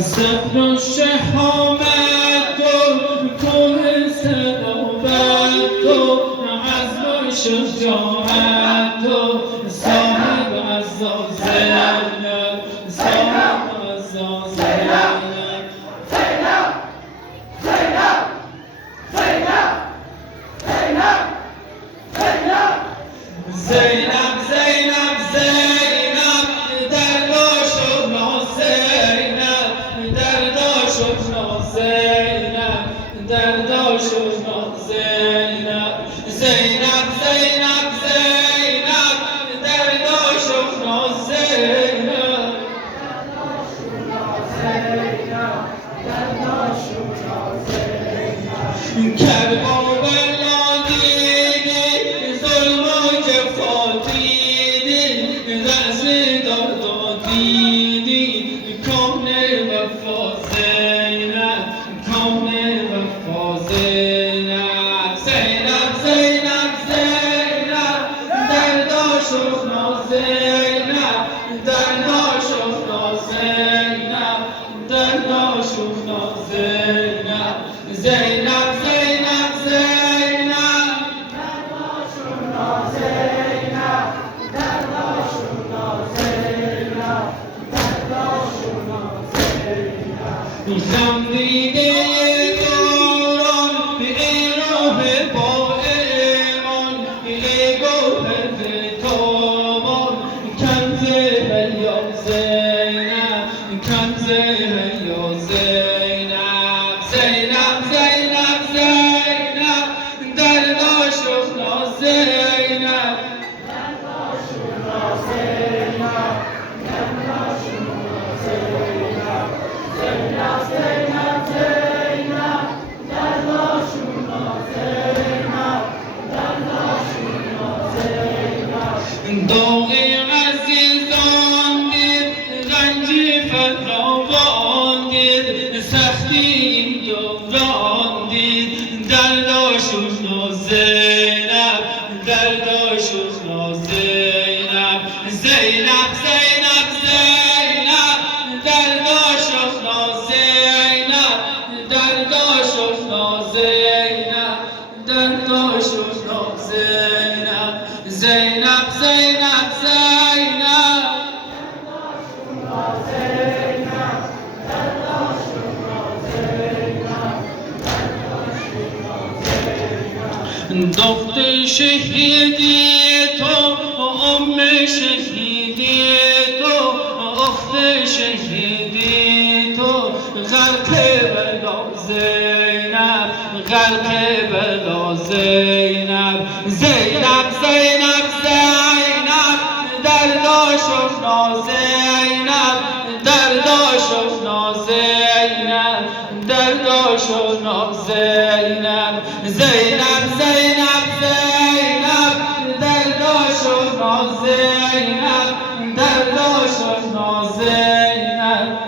صبر و شهامت و کوه صلابت و عزم و شجاعت و صاحب عزا زینب صاحب عزا زینب زینب زینب زینب درداش و نازینب درداش و نازینب درداش و نازینب زینب زینب زینب درداش و نازینب درداش و نازینب کربلا دیدی ظلم و جفا دیدی غزل داد دیدی کون وفا زینب کون وفا زینب زینب زینب زینب درداش و نازینب درداش و نازینب درداش و نازینب زینب زینب زینب درداش و نازینب درداش و نازینب درداش و نازینب خندیده دوران ای روح با ایمان ای گوهر تابان کنز حیا زینب کنز حیا زینب زینب زینب زینب درداش و نازینب درداش و نازینب درداش و نازینب زینب زینب زینب درداش و نازینب درداش و نازینب داغ عزیزان دید رنج فراوان دید سختی این دوران دید درداش و نازینب درداش و نازینب زینب زینب زینب درداش و نازینب درداش و نازینب درداش و نازینب زینب زینب زینب دختر شهیدی تو ام شهیدی تو اخت شهیدی تو غرق بلا زینب غرق بلا زینب زینب زینب زینب درداش و نازینب درداش و نازینب درداش و نازینب زینب زینب زینب درداش و نازینب درداش و نازینب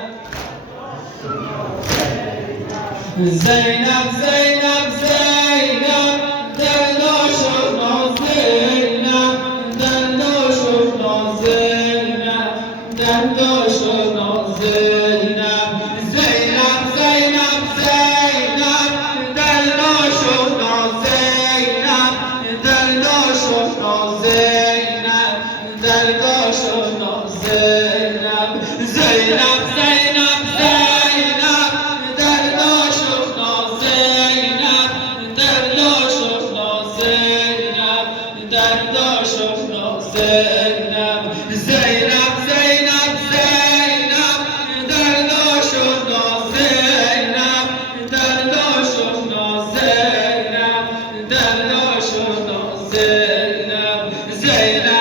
زینب زینب زینب درداش و نازینب درداش و نازینب درداش و نازینب زینب زینب زینب درداش و نازینب درداش و نازینب درداش و نازینب زینب زینب زینب درداش و نازینب درداش و نازینب درداش و نازینب زینب زینب زینب درداش و نازینب درداش و نازینب درداش و نازینب زینب